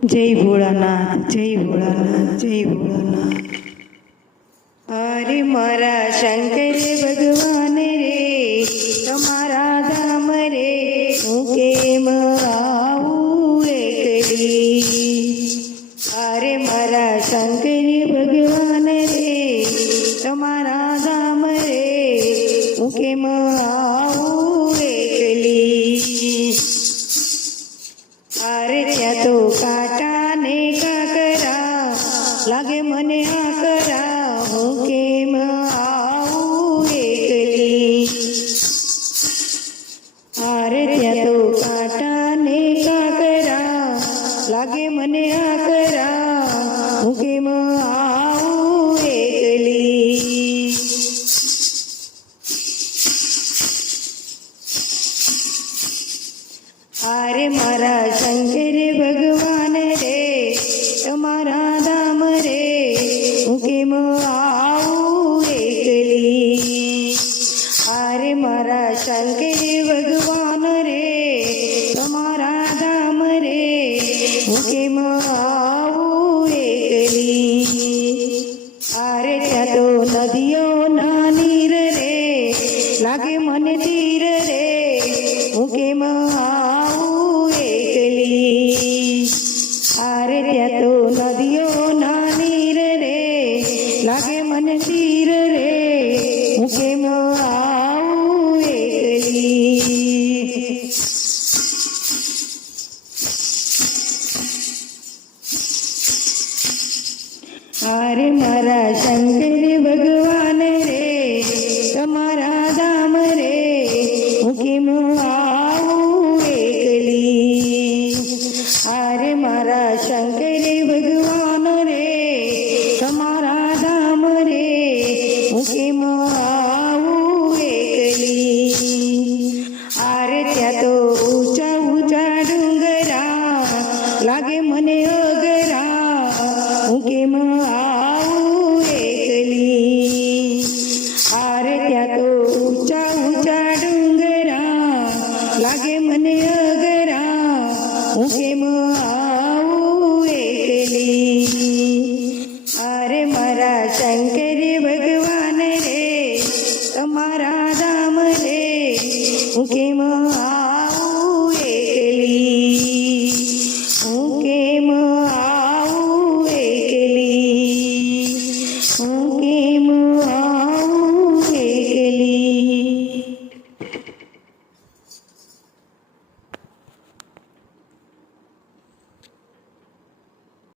જય ભોળાનાથ, જય ભોળાનાથ, જય ભોળાનાથ. અરે મારા શંકર ભગવાન રે, તમારા ધામ રે હું કેમ આવું એકલી. અરે મારા શંકર ભગવાન રે, તમારા ધામ રે હું કેમ આવું એકલી. અરે ત્યાં તો કાંટા ને કાકરા લાગે મને આકરા, હું કેમ આવું એકલી. અરે ત્યાં તો કાંટા ને કાકરા લાગે મને આકરા, હું કેમ આવું એકલી. અરે મારા શંકર ભગવાન રે, તમારા ધામ રે હું કેમ આવું એકલી. અરે મારા શંકર ભગવાન રે, તમારા ધામ રે હું કેમ આવું એકલી. અરે ત્યાં તો નદીઓ ના નીર રે લાગે મને તીર રે, હું કેમ આવું એકલી. અરે ત્યાં તો નદીઓ ના નીર રે લાગે મને તીર રે, હું કેમ આવું એકલી. અરે મારા શંકર ભગવાન રે, તમારા ધામ રે હું કેમ આવું એકલી. અરે મારા શંકર ભગવાન રે, તમારા ધામ રે હું કેમ આવું એકલી. અરે ત્યાં તો ઊંચા ઊંચા ડુંગરા લાગે મને અગરા, હું કેમ આવું એકલી. અરે ત્યાં તો ઊંચા ઊંચા ડુંગરા લાગે મને અગરા, હું કેમ આવું એકલી. અરે મારા શંકર ભગવાન રે, તમારા ધામ રે હું કેમ આવું એકલી. હું કેમ